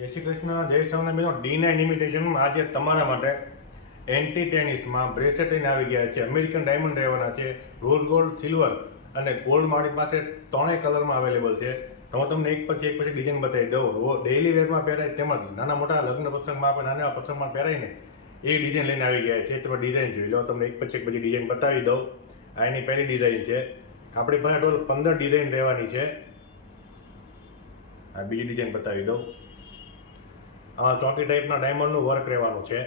જય શ્રી કૃષ્ણ, જય સ્વામિનારાયણ મિત્રો. D9 ઇમિટેશનમાં આજે તમારા માટે એન્ટી ટેનિસમાં બ્રેસલેટ લઈને આવી ગયા છે. અમેરિકન ડાયમંડ રહેવાના છે, રોઝ ગોલ્ડ, સિલ્વર અને ગોલ્ડ મારી પાસે ત્રણેય કલરમાં અવેલેબલ છે. તો હું તમને એક પછી ડિઝાઇન બતાવી દઉં. ડેઇલી વેરમાં પહેરાય તેમજ નાના મોટા લગ્ન પ્રસંગમાં આપણે નાના પ્રસંગમાં પહેરાઈને એ ડિઝાઇન લઈને આવી ગયા છે. તમે ડિઝાઇન જોઈ લો, તમને એક પછી ડિઝાઇન બતાવી દઉં. આ એની પહેલી ડિઝાઇન છે. આપણી પાસે ટોટલ 15 ડિઝાઇન રહેવાની છે. આ બીજી ડિઝાઇન બતાવી દઉં. ચોકી ટાઈપના ડાયમંડનું વર્ક રહેવાનું છે.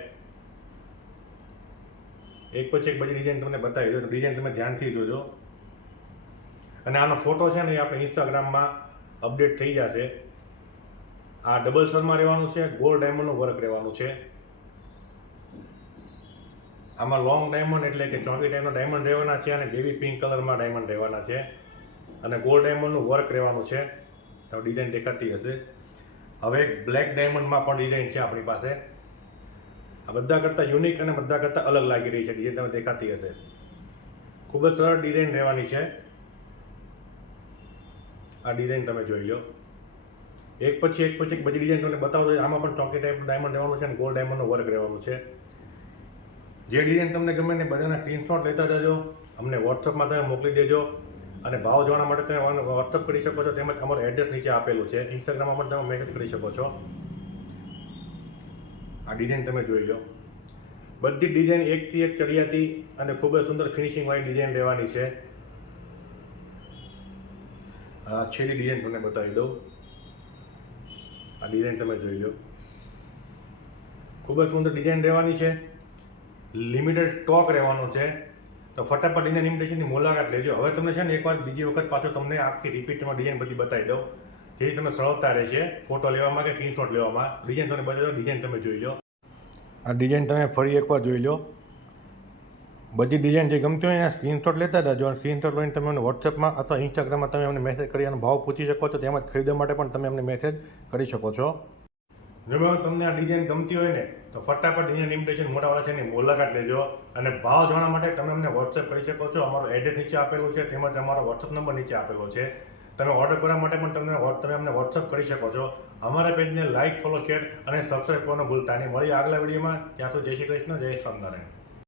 એક પછી એક બધી ડિઝાઇન તમને બતાવી દો. ડિઝાઇન તમે ધ્યાનથી જોજો. અને આનો ફોટો છે ને એ આપણે ઇન્સ્ટાગ્રામમાં અપડેટ થઈ જશે. આ ડબલ શરમાં રહેવાનું છે, ગોલ્ડ ડાયમંડનું વર્ક રહેવાનું છે. આમાં લોંગ ડાયમંડ એટલે કે ચોકી ટાઈપના ડાયમંડ રહેવાના છે અને બેબી પિંક કલરમાં ડાયમંડ રહેવાના છે અને ગોલ્ડ ડાયમંડનું વર્ક રહેવાનું છે. તો ડિઝાઇન દેખાતી હશે. હવે એક બ્લેક ડાયમંડમાં પણ ડિઝાઇન છે આપણી પાસે. આ બધા કરતાં યુનિક અને બધા કરતાં અલગ લાગી રહી છે. ડિઝાઇન તમે દેખાતી હશે. ખૂબ જ સરળ ડિઝાઇન રહેવાની છે. આ ડિઝાઇન તમે જોઈ લો. એક પછી એક બધી ડિઝાઇન તમને બતાવો. આમાં પણ ચોકી ટાઈપ ડાયમંડ રહેવાનું છે અને ગોલ્ડ ડાયમંડનું વર્ક રહેવાનું છે. જે ડિઝાઇન તમને ગમે ને બધાના સ્ક્રીનશોટ લેતા જજો. અમને વોટ્સઅપમાં તમે મોકલી દેજો. અને ભાવ જાણવા માટે તમે વોટ્સઅપ કરી શકો છો. તેમજ અમારું એડ્રેસ નીચે આપેલું છે. ઇન્સ્ટાગ્રામમાં પણ તમે મેસેજ કરી શકો છો. આ ડિઝાઇન તમે જોઈ લો. બધી ડિઝાઇન એકથી એક ચડિયાતી અને ખૂબ જ સુંદર ફિનિશિંગવાળી ડિઝાઇન રહેવાની છે. આ છેલ્લી ડિઝાઇન તમને બતાવી દઉં. આ ડિઝાઇન તમે જોઈ લો. ખૂબ જ સુંદર ડિઝાઇન રહેવાની છે. લિમિટેડ સ્ટોક રહેવાનો છે. તો ફટાફટ ડિઝાઇન ઇમિટેશનની મુલાકાત લેજો. હવે તમને છે ને એકવાર બીજી વખત પાછો તમને આખી રિપીટમાં ડિઝાઇન બધી બતાવી દઉં, જેથી તમે સરળતા રહેશે ફોટો લેવામાં કે સ્ક્રીનશોટ લેવામાં. ડિઝાઇન તમને બતાવી દો. ડિઝાઇન તમે જોઈ લો. આ ડિઝાઇન તમે ફરી એકવાર જોઈ લો. બધી ડિઝાઇન જે ગમતી હોય એના સ્ક્રીનશોટ લેતા જજો. અને સ્ક્રીનશોટ લઈને તમે અમને વોટ્સઅપમાં અથવા ઇન્સ્ટાગ્રામમાં તમે અમને મેસેજ કરી અને ભાવ પૂછી શકો છો. તેમજ ખરીદવા માટે પણ તમે અમને મેસેજ કરી શકો છો. જો તમને આ ડિઝાઇન ગમતી હોય ને તો ફટાફટ ડિઝાઇન ઇમિટેશન મોટાવાળા છે એની મુલાકાત લેજો. અને ભાવ જાણવા માટે તમે અમને વોટ્સએપ કરી શકો છો. અમારો એડ્રેસ નીચે આપેલું છે, તેમજ અમારો વોટ્સઅપ નંબર નીચે આપેલો છે. તમે ઓર્ડર કરવા માટે પણ તમે અમને વોટ્સઅપ કરી શકો છો. અમારા પેજને લાઇક, ફોલો, શેર અને સબસ્ક્રાઈબ કરવાનું ભૂલતા નહીં. મળી આગલા વિડીયોમાં. ત્યાં સુધી જય શ્રી કૃષ્ણ, જય સ્વામિનારાયણ.